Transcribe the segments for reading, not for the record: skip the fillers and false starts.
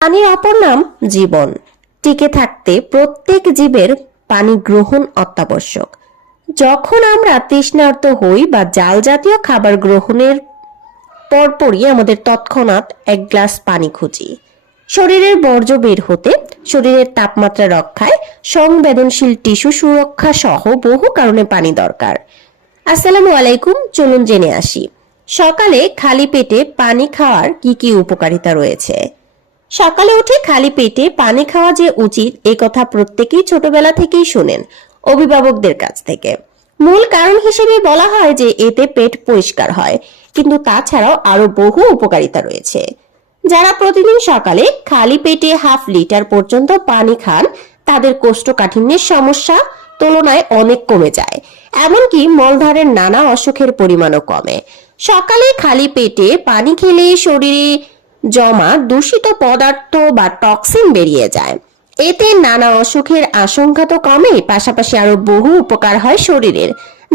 পানির অপর নাম জীবন। টিকে থাকতে প্রত্যেক জীবের পানি গ্রহণ অত্যাবশ্যক। যখন আমরা তৃষ্ণার্ত হই বা জাল জাতীয় খাবার গ্রহণের পরপরই আমাদের তৎক্ষণাৎ এক গ্লাস পানি খুঁজি। শরীরের বর্জ্য বের হতে, শরীরের তাপমাত্রা রক্ষায়, সংবেদনশীল টিস্যু সুরক্ষা সহ বহু কারণে পানি দরকার। আসসালামু আলাইকুম, চলুন জেনে আসি সকালে খালি পেটে পানি খাওয়ার কি কি উপকারিতা রয়েছে। সকালে উঠে খালি পেটে পানি খাওয়া যে উচিত এ কথা প্রত্যেকেই ছোটবেলা থেকেই শুনেন অভিভাবকদের কাছ থেকে। মূল কারণ হিসেবে বলা হয় যে এতে পেট পরিষ্কার হয়, কিন্তু তাছাড়াও আরো বহু উপকারিতা রয়েছে। যারা প্রতিদিন সকালে খালি পেটে হাফ লিটার পর্যন্ত পানি খান তাদের কোষ্ঠকাঠিন্যের সমস্যা তুলনায় অনেক কমে যায়, এমনকি মলদ্বারের নানা অসুখের পরিমাণও কমে। সকালে খালি পেটে পানি খেলে শরীরে জমা দূষিত পদার্থ বা টক্সিন বেরিয়ে যায়। এতে নানা অসুখের আশঙ্কা তো কমে, পাশাপাশি আরো বহু উপকার হয় শরীরের।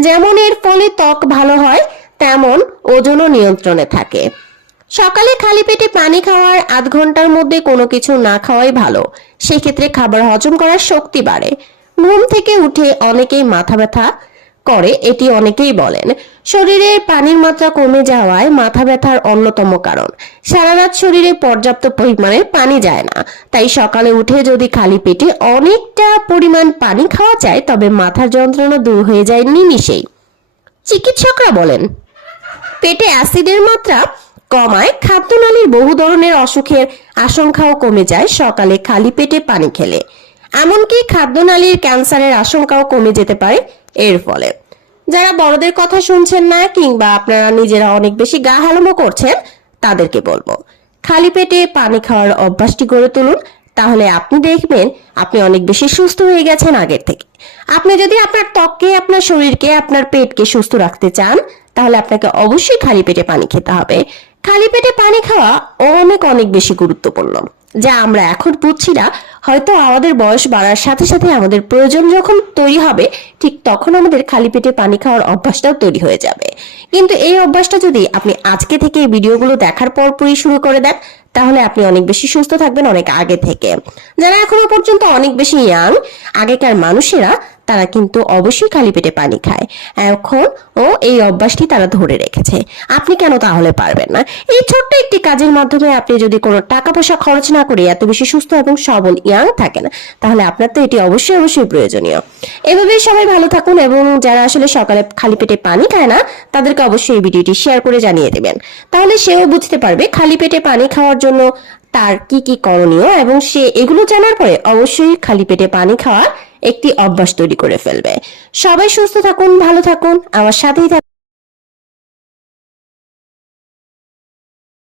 যেমন এর ফলে ত্বক ভালো হয়, তেমন ওজনও নিয়ন্ত্রণে থাকে। সকালে খালি পেটে পানি খাওয়ার আধ ঘন্টার মধ্যে কোনো কিছু না খাওয়াই ভালো, সেক্ষেত্রে খাবার হজম করার শক্তি বাড়ে। ঘুম থেকে উঠে অনেকেই মাথা ব্যথা করে, এটি অনেকেই বলেন শরীরের পানির মাত্রা কমে যাওয়ায় মাথা ব্যথার অন্যতম কারণ। সারা রাত শরীরে পর্যাপ্ত পরিমাণে পানি যায় না, তাই সকালে উঠে যদি খালি পেটে অনেকটা পরিমাণ পানি খাওয়া যায় তবে মাথার যন্ত্রণা দূর হয়ে যায় নিমিষেই। চিকিৎসকরা বলেন পেটে অ্যাসিডের মাত্রা কমায়, খাদ্যনালীর বহু ধরনের অসুখের আশঙ্কাও কমে যায় সকালে খালি পেটে পানি খেলে। এমনকি খাদ্যনালীর ক্যান্সারের আশঙ্কাও কমে যেতে পারে এর ফলে। যারা বড়দের কথা শুনছেন না কিংবা আপনারা নিজেরা অনেক বেশি গা হালুমো করছেন তাদেরকে বলবো খালি পেটে পানি খাওয়ার অভ্যাসটি গড়ে তুলুন, তাহলে আপনি দেখবেন আপনি অনেক বেশি সুস্থ হয়ে গেছেন আগের থেকে। আপনি যদি আপনার ত্বককে, আপনার শরীরকে, আপনার পেটকে সুস্থ রাখতে চান তাহলে আপনাকে অবশ্যই খালি পেটে পানি খেতে হবে। খালি পেটে পানি খাওয়া অনেক অনেক বেশি গুরুত্বপূর্ণ, যা আমরা এখন বুঝছি না। হয়তো আমাদের বয়স বাড়ার সাথে সাথে আমাদের প্রয়োজন যখন তৈরি হবে ঠিক তখন আমাদের খালি পেটে পানি খাওয়ার অভ্যাসটাও তৈরি হয়ে যাবে। কিন্তু এই অভ্যাসটা যদি আপনি আজকে থেকে এই ভিডিওগুলো দেখার পরই শুরু করে দেন তাহলে আপনি অনেক বেশি সুস্থ থাকবেন অনেক আগে থেকে। যারা এখনো পর্যন্ত অনেক বেশি ইয়াং, আগেকার মানুষেরা, তারা কিন্তু অবশ্যই খালি পেটে পানি খায় এখন, ও এই অভ্যাসটি তারা ধরে রেখেছে। আপনি কেন তাহলে পারবেন না? এই ছোট্ট একটি কাজের মাধ্যমে আপনি যদি কোনো টাকা পয়সা খরচ না করে এত বেশি সুস্থ এবং সবল ইয়াং থাকেন তাহলে আপনার তো এটি অবশ্যই অবশ্যই প্রয়োজনীয়। এভাবেই সবাই ভালো থাকুন, এবং যারা আসলে সকালে খালি পেটে পানি খায় না তাদেরকে অবশ্যই এই ভিডিওটি শেয়ার করে জানিয়ে দেবেন, তাহলে সেও বুঝতে পারবে খালি পেটে পানি খাওয়ার জন্য তার কি কি করণীয়, এবং সে এগুলো জানার পরে অবশ্যই খালি পেটে পানি খাওয়ার একটি অভ্যাস তৈরি করে ফেলবে। সবাই সুস্থ থাকুন, ভালো থাকুন, আমার সাথেই থাকুন।